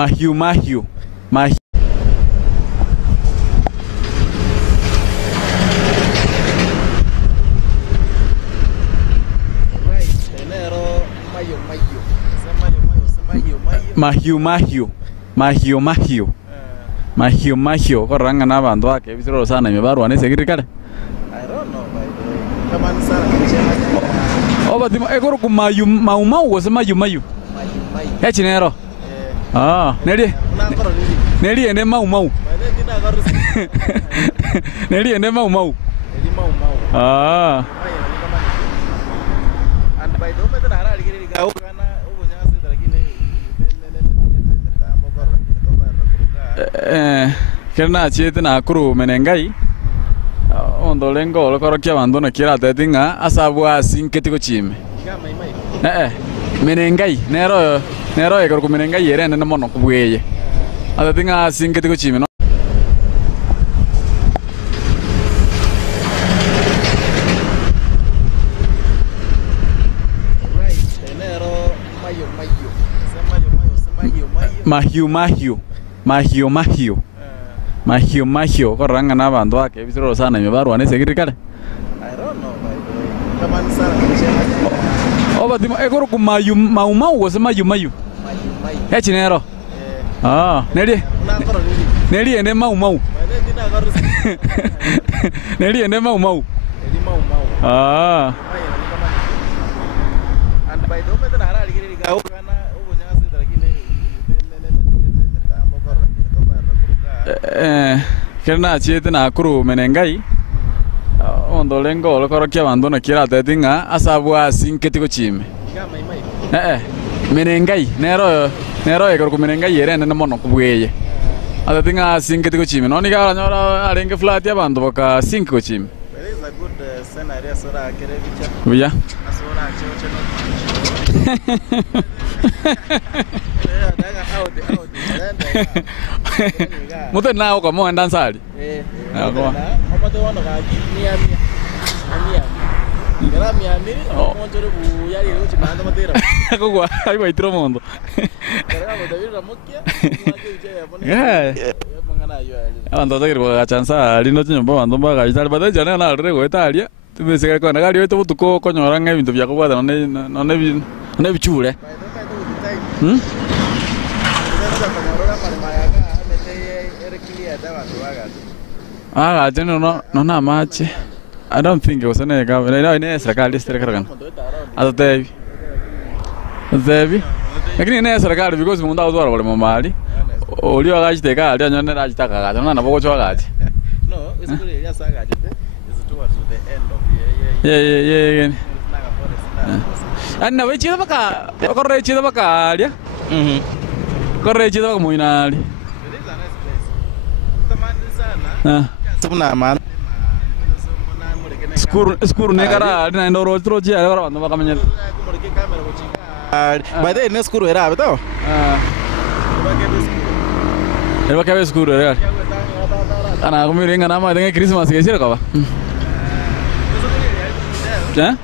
Mahiu. Mahiu. Koranga na bantu wake bisiro sana imebarwa ne sekirikale. I don't know by the way. Kama ni sana kanishema. Oba ekoro ku mau wose mayu. Echinero. Neli. Unakoro nini? Neli ene mau. Bale dina garusi. Neli ene mau. Eli mau. And by the way tena harali kile gao kana ubunyasi lakini kerna chete na kuru menengai ondolengo lokorokia bandu na kira tetinga asabwa sinketi ko chime menengai nero ekoro menengai yere nene mono kubweye atetinga sinketi ko chime no Mahiu. Koranga na bantu wake bisiro sana imebarwa ne sekirikale. I don't know by the way. Kama ni sana kanishema. Oba ekoro ku mau wose mayu. Echinero. Neli. Unakoro nini? Neli ene mau. Bale dina garusi. Neli ene mau. Eli mau. And by the way tena harali kile gao kana ubunyasi lakini kerna chete na kuru menengai ondolengo lokorokia bandu na kira tetinga asabwa sinketi ko chime menengai nero ekoro menengai yere nene mono kubweye atetinga sinketi ko chime no ni gara nyora arenge flat ya bandu baka sink ko chime. There is a good scenario sora kerevicha. Uya Asora chocho. Mute nao kwa mo ndansali. Kwa. Omote wono ka mia. Era mia monjore bu yari uchi manda matera. Kwa aiwa itro mondo. Era mo davira mokia. Mangana yo. Ando tagir kwa chansa lino nyomba bando baga itali bada jana na rego italia. Tumeseka kwa ngali wetu butuko konyoranga ibintu bya kubada none bichule. No na mache. I don't think it was any government. No, serikali kan. Ata tevi. Lakini ne serikali because munda uzora wale mambali. Oli wakajiteka ali anyone rajitaka kati. Nona naboko chwa kati. No, it's good ya saga jite. It's towards the end of the Yeah. Anna we chida baka. Korre chida baka alia. Korre chida baka muinali. It is a nice place. Tamani sana. Sabuna man. Skuru ne kara na ndo rojo ya kara bando baka menyel. Kumurike kamera kuchinga. By the ne skuru era beto. Eba kabe skuru era. Ana kumiringa na ma dengan Christmas ke sira ka ba. Ya.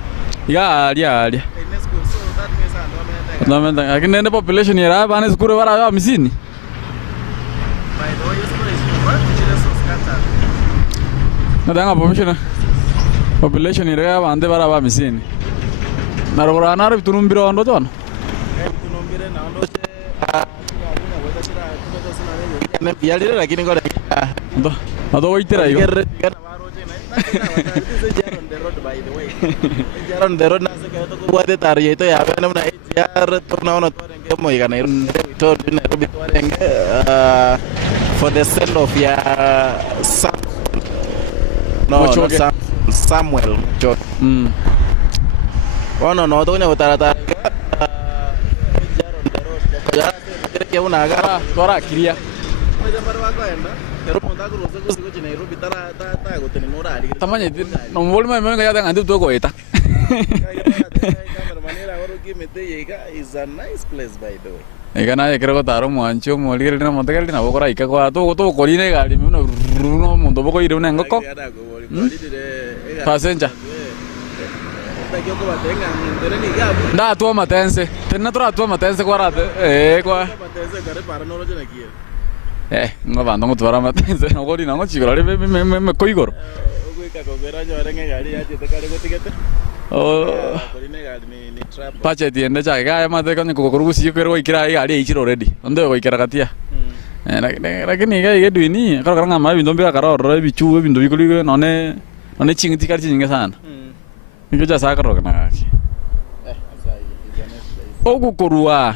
No me dan. Aquí nene population era bana skuru bara misini. By the way, skuru is what? Chile so scatter. No dan population era bande bara misini. Narogora na tunumbiro ando ton. Tunumbire na ando ne bialire lakini ngora ado waitira yo jaron the road na se ka to buat tar ye to ya na na jar to na ono to mo igana to Nairobi to for the sale of ya Samuel George no to nya utara tar jaron the road ya una aga tora kiria tamanya no volme me ya dan andu to goita is a nice place by the way. Egana creo que taro muancho molir na montagal na bokora ika ko to korine gali no mundo boko ire una ngoko passenger Ndatua matense. Tena turatua matense kwa rate. Kwa. Ngabanda ngutwara matense nogori nango chigora me koigoro. Pache tiende chake kaya mate kanye kukurugusi kwero ikira gari ichiro ready. Onde go ikira katia. Lakini ga gedwini karo karanga ma bindo mbira karo ro bichu bindo bikuli none chingiti kari chinga sana. Niko ja sakaro kana kaki. Ogu korua.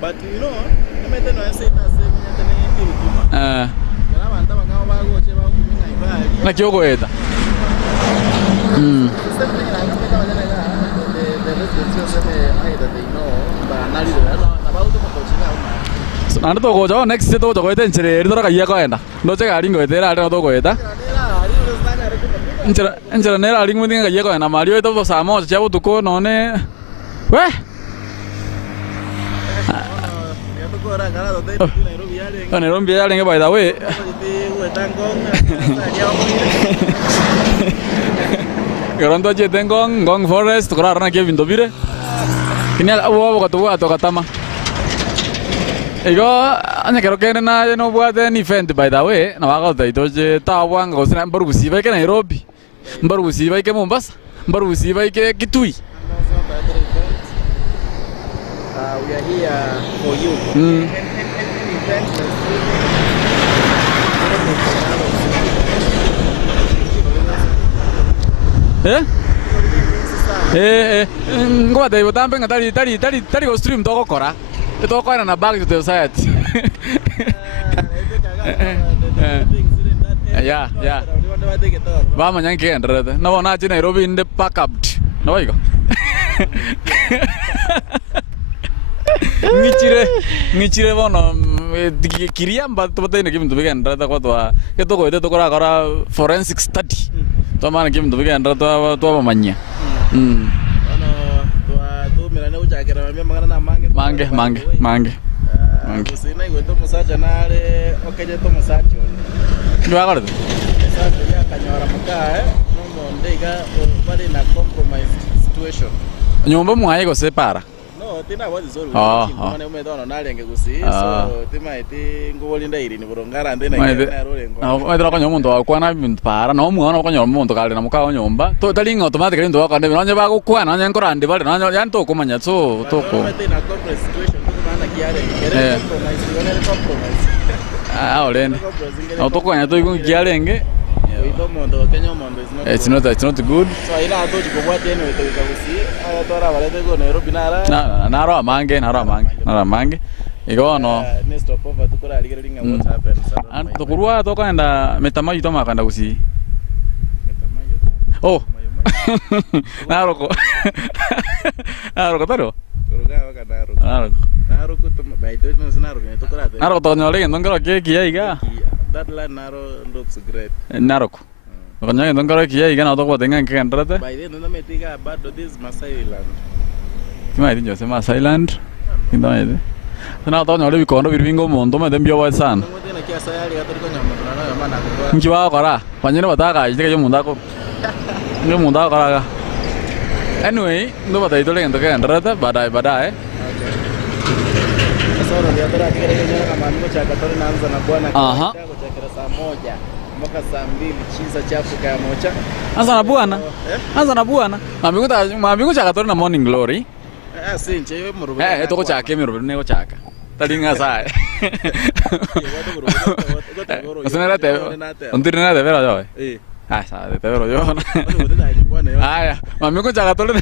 But you know, I met no say na say na kioko eta. Nando to gojo next to to goite nchere ridora kaiya ko enda. No che gari ngoitera ari no to goita. Nchere nera ari ngudinga kaiya ko enda Mario to samo chabo tuko none. We. Nairobi ya lenge by the way. Garonto je tengong Ngong Forest kurarana ke bindo bire. Kini wo ko to katama. Ego anya kero kene na no buat an event by the way. Na wako to itoje tawang ko sina barusi ba ke Nairobi. Barusi ba ke Mombasa. Barusi ba ke Kitui. We are here for you. Ngoba dai botambe tari go stream to kokora. To ko na back to the society. Yeah. Vamos nyanke ndrede. Na bona chi Nairobi inde pack up. No igo. Ngichire bono kiriamba to botene kim to begin rata kwa to ko ite to kora forensic study to mana kim to begin rata to manya to mira ne uja kera mangana mange sina igo to musacha nale okeje to musacho ndo agora ya kanyora maka no mondega bali na compromise situation nyomba mwaye go separa tina wazi zori ngone umedono nalenge kusi so tima iti ngubolinda iri ni burongara ndena ina rolengo na edra kanyo muntu akwana bintu para no mwana kanyo muntu kale na mukawo nyomba to talinga automatically ndo akande nonye ba kukwana nonye nkorande bale nonye yanto kumanya so toko tina complex situation tukana kiale ngere compromise olende otoko nya to ikungi kialenge it's not good. So ila ato jikobwa tena wetu kusi atora balete go Nairobi naro mange igo no next of over tukora aligere ringa what happened and to kurua to kaenda metamayo to makanda kusi oh naroko taro naroko to baito no sinaro to kora naroko to nyole ngongero ke kiaiga that line narrow looks great. Naroko. Kanya ndongara kiya igana to kwa tenga kendrate. By then ndo metiga bado this Masai Island. Kima idinjo se Masai Island. Kinda ide. Sana to nyole bikondo birvingo mondo me dembio wa sana. Ngote na kia sayali gatori ko nyambo na mana ko. Njiwa kora. Panyene bataka ide yo munda ko. Yo munda kora. Anyway, ndo batai to lenge to kendrate badai. Sasa ndio tara kile kile kama nimo cha gatori naanza na bwana kwa saa moja mpaka saa 2 chiza chafu kaya mocha. Anza na bwana. Mambingu cha gatori na Morning Glory. Sinche yewe murubu. Toko chake murubu nego chaka. Talinga sai. Osana te. Ondiri na te vera yo. Sa te vero yo. Mambingu cha gatori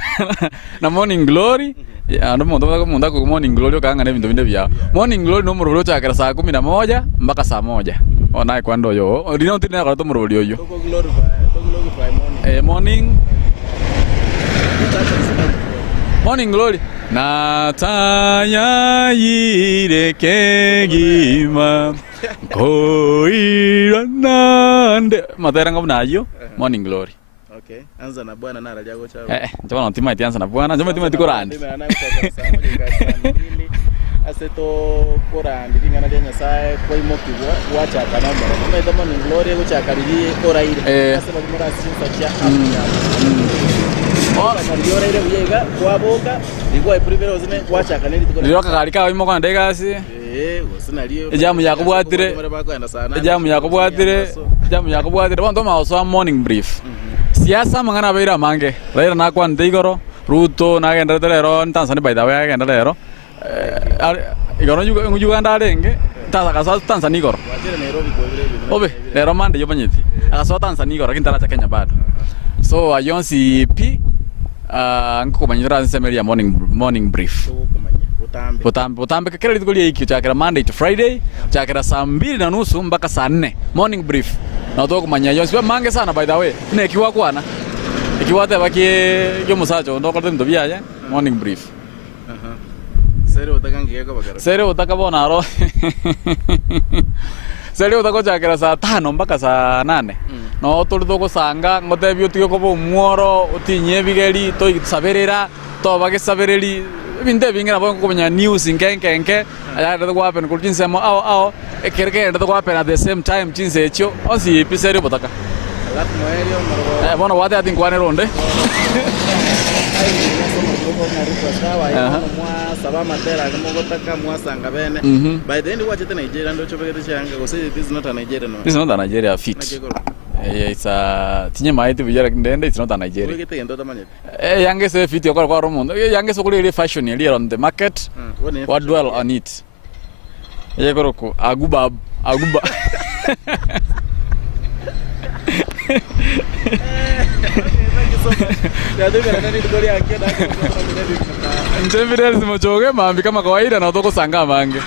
na Morning Glory. Ano munda ko Morning Glory kanga ne bintu bya. Morning Glory no murubu chakira saa 11 mpaka saa 1. Ona kwando yo. Ndino tina ko to murubu yo. To glorify morning. Morning Glory. Na taya ire kegima. Koira nande. Matera ngomnayo. Morning Glory. Okay, anza na bwana na raja gocha. Njoo na tima itianza na bwana. Njoo tima tikorandi. aseto korandi ringana rya nyasaye kwa imokigwa gwachaka na mbere no ndo morning glory guchaka riri koraire ase bagimura sinsa kya oraire buyega kwaboka igwa privero zine gwachaka neri tukora riro kagari kawe imo kwande gasi sinaliyo ejamu yakubwatire bondo maoso morning brief siasa mangana beira mange raira nakwa ndeigoro Ruto nagenda rero Tanzania by the way agenda rero igoro Uganda arenge tazakaso Tanzania igoro wajira Nairobi kwa obe rero mande yobanyiti akaso Tanzania igoro kintara cha Kenya bado so ayonsi p nkukumanyira nsemeria morning brief Butambe kakira litugoli iki chakira Monday to Friday chakira saa 2:30 mpaka saa 4 morning brief na to kumanya yonsi mange sana by the way ne kiwa kwana ikiwa te baki yo musacho ndo kwa ndo bia morning brief sere utakabona ro sere utako chakira saa 5 mpaka saa 8 no tulito kusanga ngote byutiko ko muoro utinye bigeri to saberera to bagesabereri binde bingira bo kumenya news nkenke ayada ko happen ko jinsemo ao ekerke ndo ko happen at the same time jinse echo osi pisere botaka bona wate ati nkwane ronde by the end watch it Nigeria ndo chobegete changa go say this is not a Nigerian one. This is not a Nigeria fit. It's a tinye maite bijara ndende it's not a Nigeria. Wegete ndo tamanye. Yange se fit yokora kwa romundo. Yange so kuli fashion here on the market. What dwell on it. Yegoroko aguba. Ntemvirezi mochoge mambi kama kawaida na utoko sanga mange.